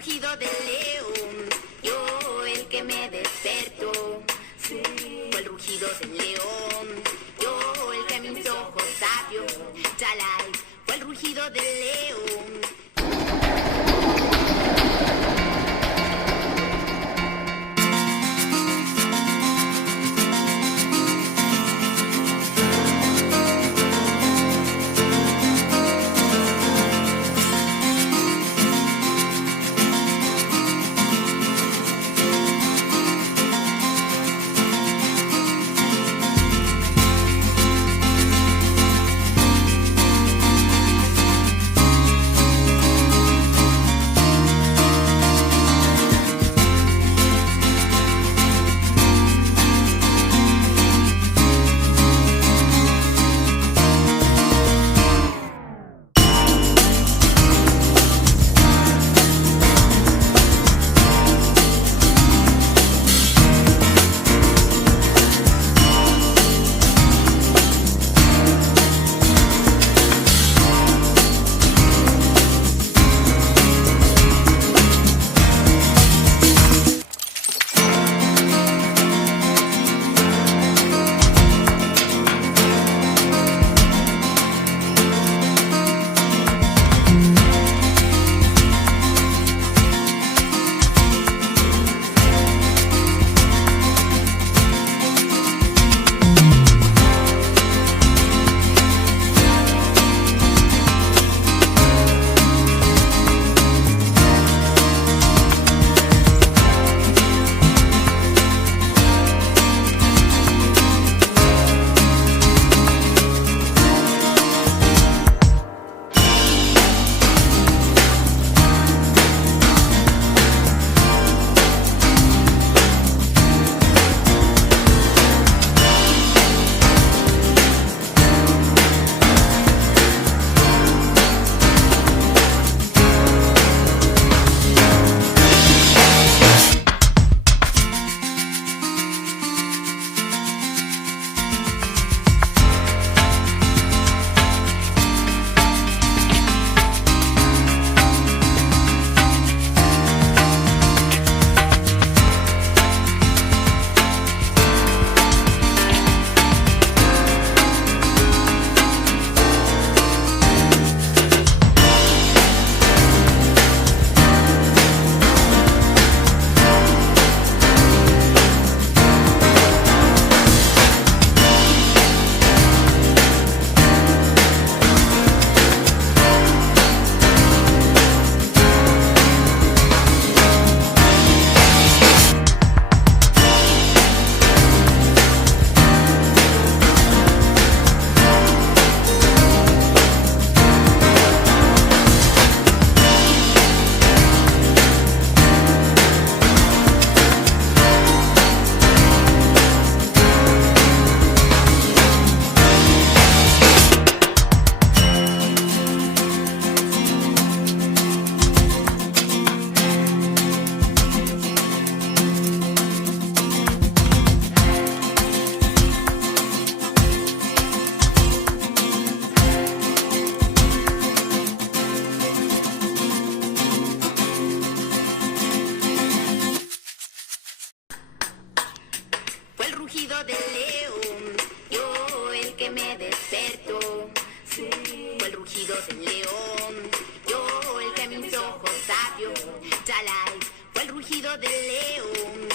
rugido del león, yo el que me despertó. Sí. Fue el rugido del león, yo el que mis ojos abrió. Chalai, fue el rugido del león. Rugido del león, yo el que me despertó. Sí. Fue el rugido del león, yo el que mis ojos abrió. Chalai, fue el rugido del león.